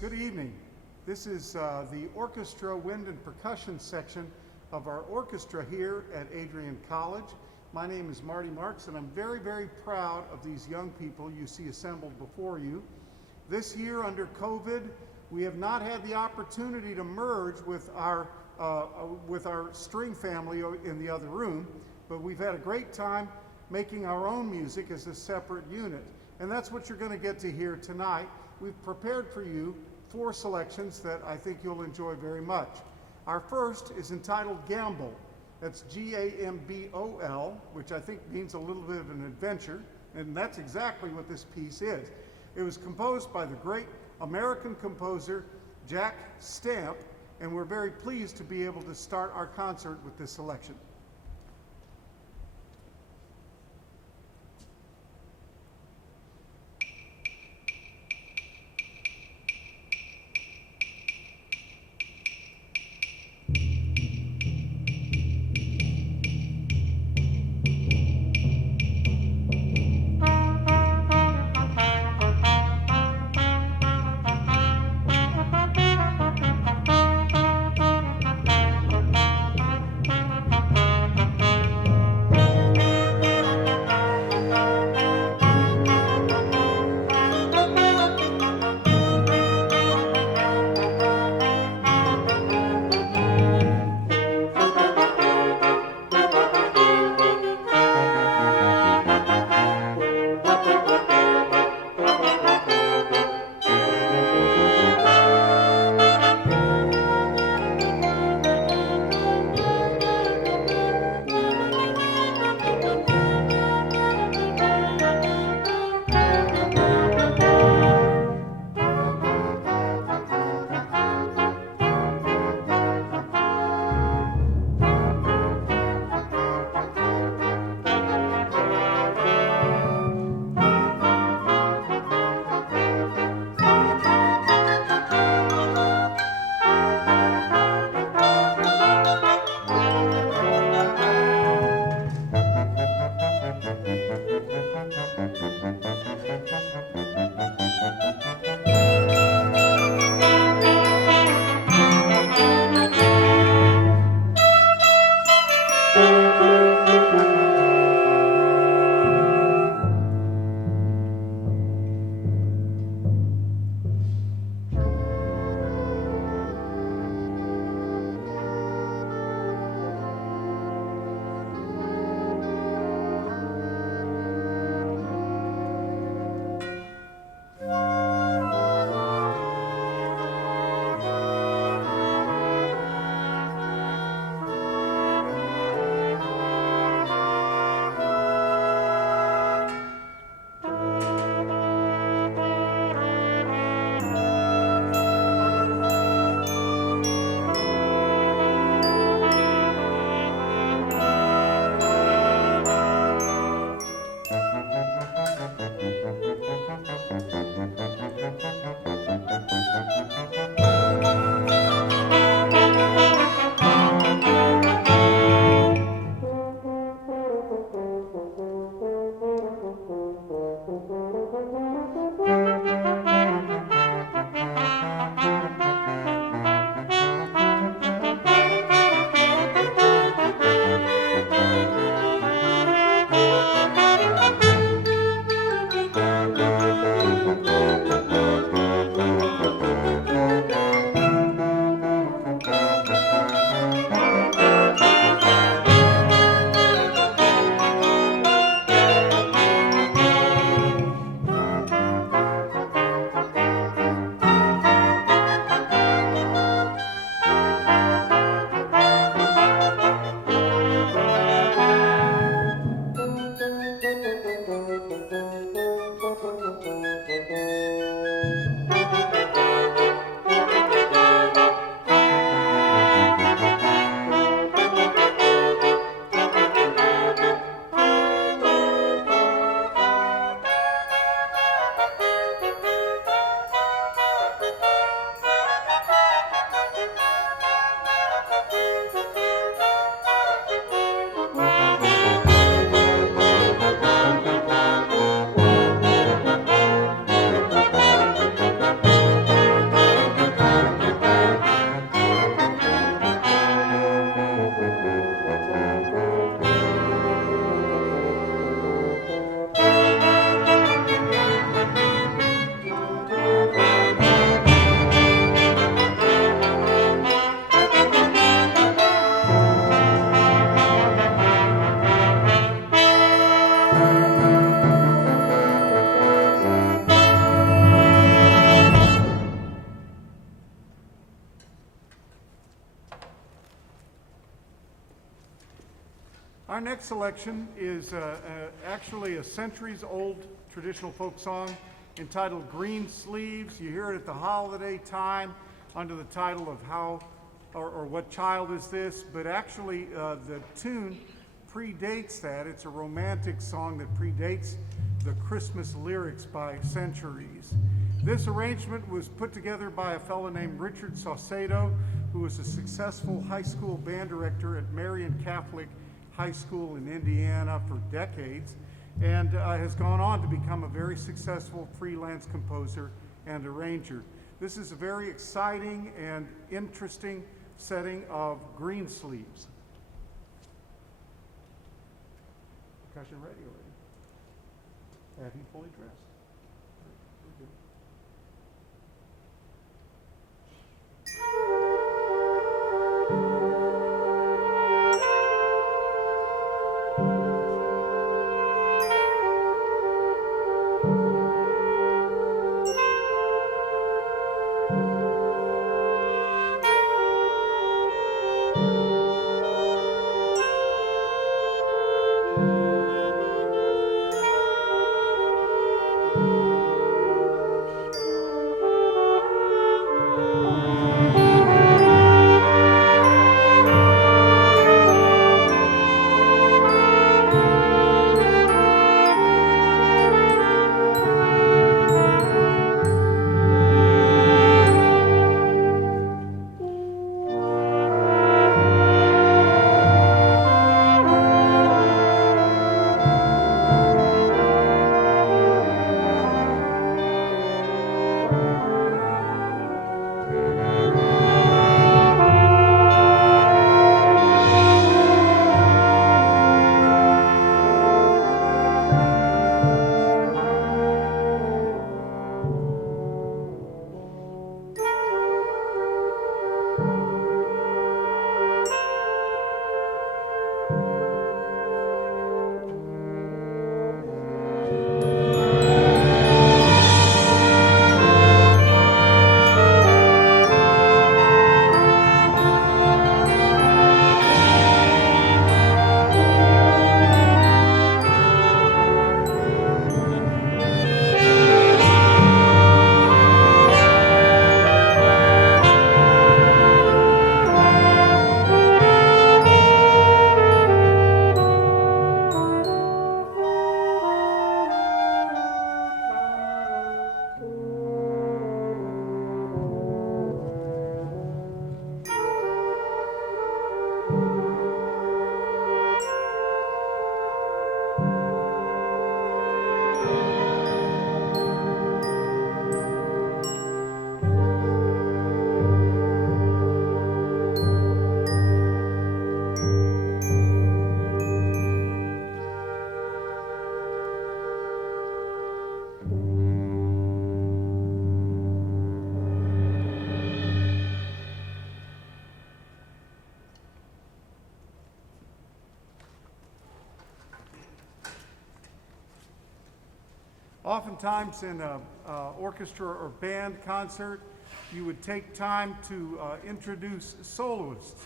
Good evening. This is the orchestra, wind, and percussion section of our orchestra here at Adrian College. My name is Marty Marks, and I'm very, very proud of these young people you see assembled before you. This year, under COVID, we have not had the opportunity to merge with our string family in the other room, but we've had a great time making our own music as a separate unit. And that's what you're going to get to hear tonight. We've prepared for you 4 selections that I think you'll enjoy very much. Our first is entitled Gambol. That's G-A-M-B-O-L, which I think means a little bit of an adventure, and that's exactly what this piece is. It was composed by the great American composer Jack Stamp, and we're very pleased to be able to start our concert with this selection. next selection is actually a centuries-old traditional folk song entitled Greensleeves. You hear it at the holiday time under the title of How or What Child Is This? But actually the tune predates that. It's a romantic song that predates the Christmas lyrics by centuries. This arrangement was put together by a fellow named Richard Saucedo, who was a successful high school band director at Marian Catholic High School in Indiana for decades, and has gone on to become a very successful freelance composer and arranger. This is a very exciting and interesting setting of Greensleeves. Percussion ready already. Have you fully dressed? Very good. Oftentimes in an orchestra or band concert, you would take time to introduce soloists.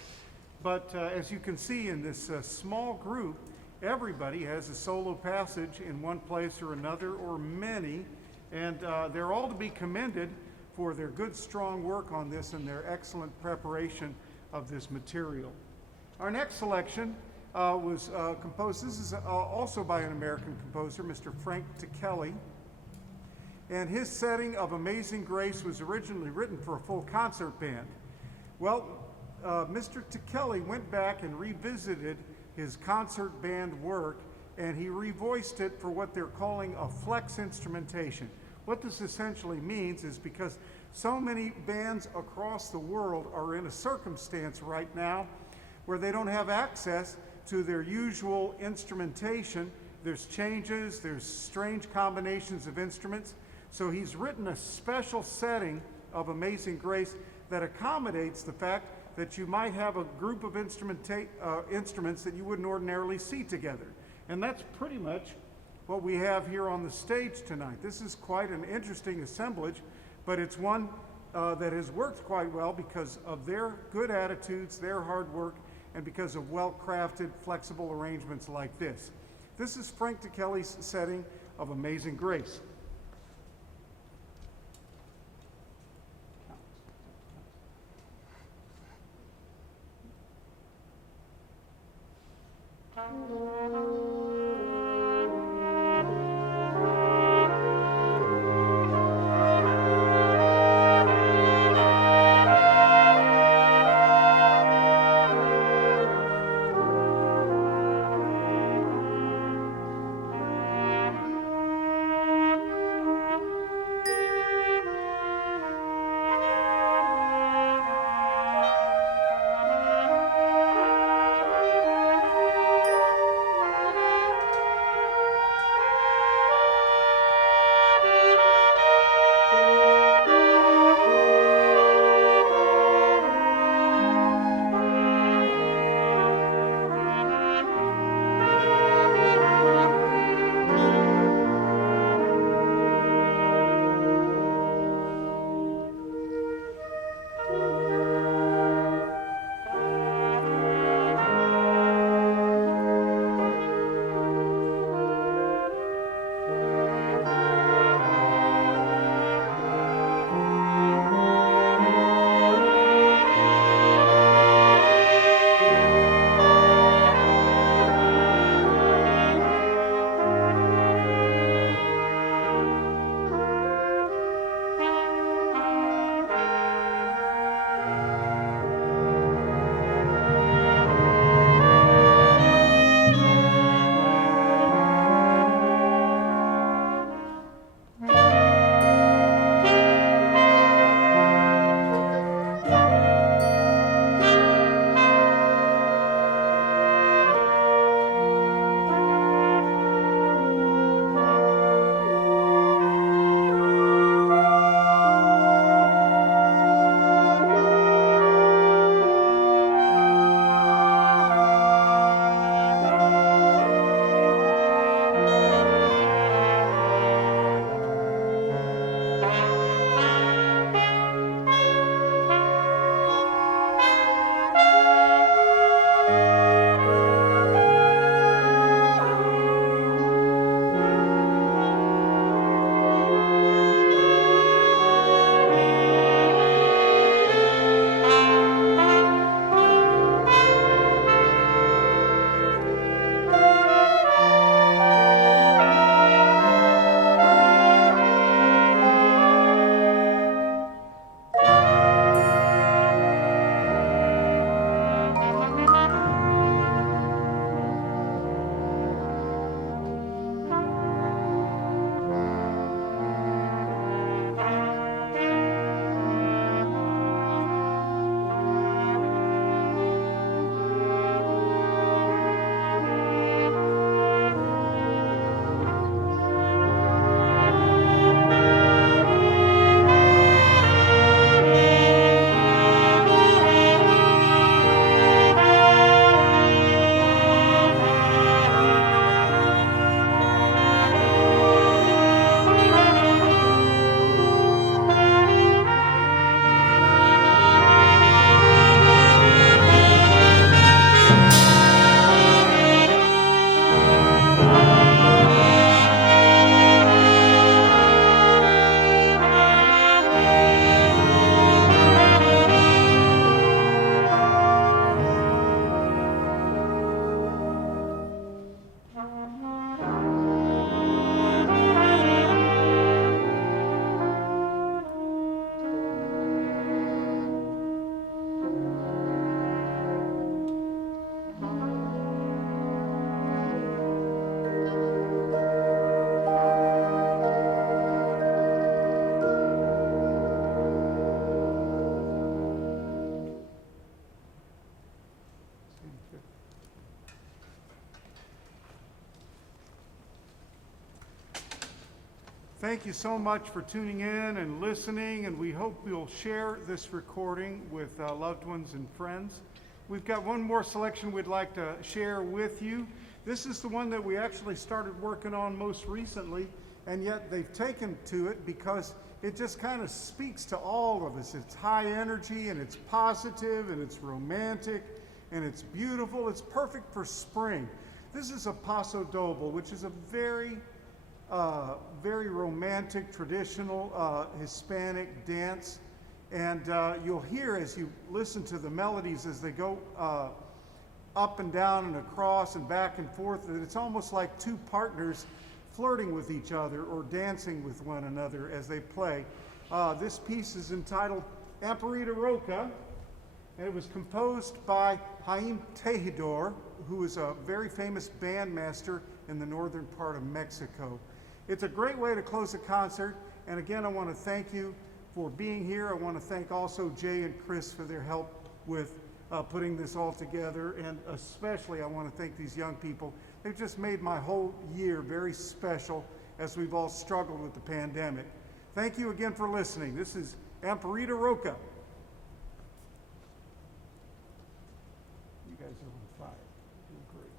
But as you can see in this small group, everybody has a solo passage in one place or another, or many, and they're all to be commended for their good, strong work on this and their excellent preparation of this material. Our next selection was composed, this is also by an American composer, Mr. Franck Ticheli, and his setting of Amazing Grace was originally written for a full concert band. Well, Mr. Ticheli went back and revisited his concert band work, and he revoiced it for what they're calling a flex instrumentation. What this essentially means is because so many bands across the world are in a circumstance right now where they don't have access to their usual instrumentation. There's changes, there's strange combinations of instruments. So he's written a special setting of Amazing Grace that accommodates the fact that you might have a group of instruments that you wouldn't ordinarily see together. And that's pretty much what we have here on the stage tonight. This is quite an interesting assemblage, but it's one that has worked quite well because of their good attitudes, their hard work, and because of well-crafted, flexible arrangements like this. This is Franck Ticheli's setting of Amazing Grace. Thank you so much for tuning in and listening, and we hope you'll share this recording with loved ones and friends. We've got one more selection we'd like to share with you. This is the one that we actually started working on most recently, and yet they've taken to it because it just kind of speaks to all of us. It's high energy, and it's positive, and it's romantic, and it's beautiful. It's perfect for spring. This is a Paso Doble, which is a very romantic, traditional Hispanic dance. And you'll hear as you listen to the melodies as they go up and down and across and back and forth, that it's almost like two partners flirting with each other or dancing with one another as they play. This piece is entitled Emparita Roca, and it was composed by Jaime Tejedor, who is a very famous bandmaster in the northern part of Mexico. It's a great way to close a concert, and again, I want to thank you for being here. I want to thank also Jay and Chris for their help with putting this all together, and especially I want to thank these young people. They've just made my whole year very special as we've all struggled with the pandemic. Thank you again for listening. This is Amparita Roca. You guys are on fire. You're great.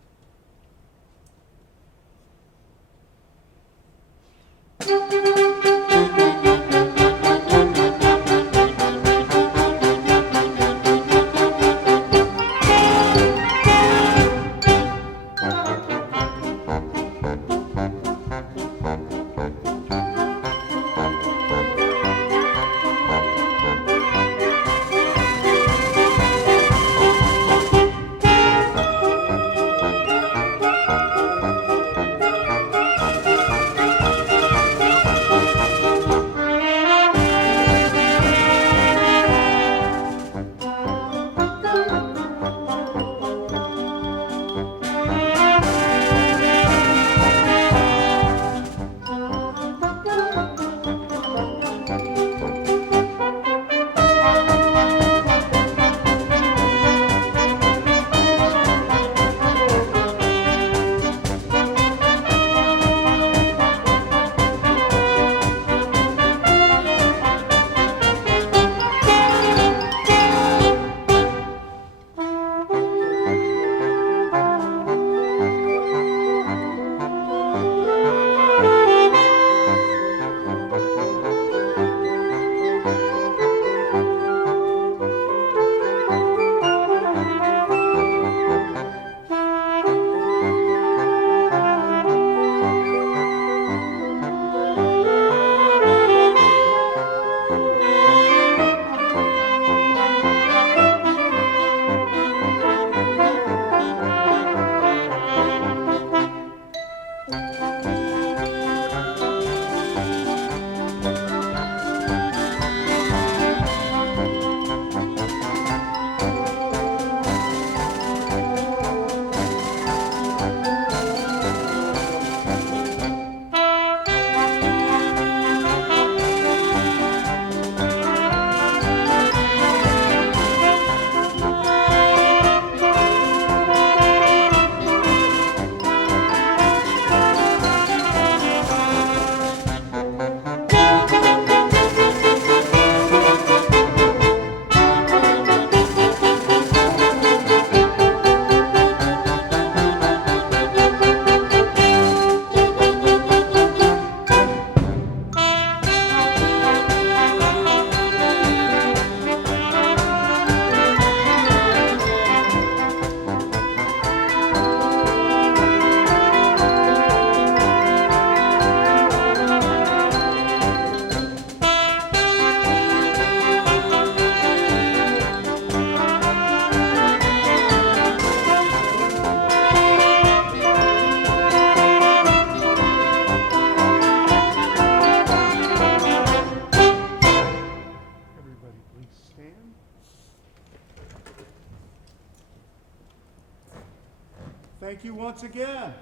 Thank you once again.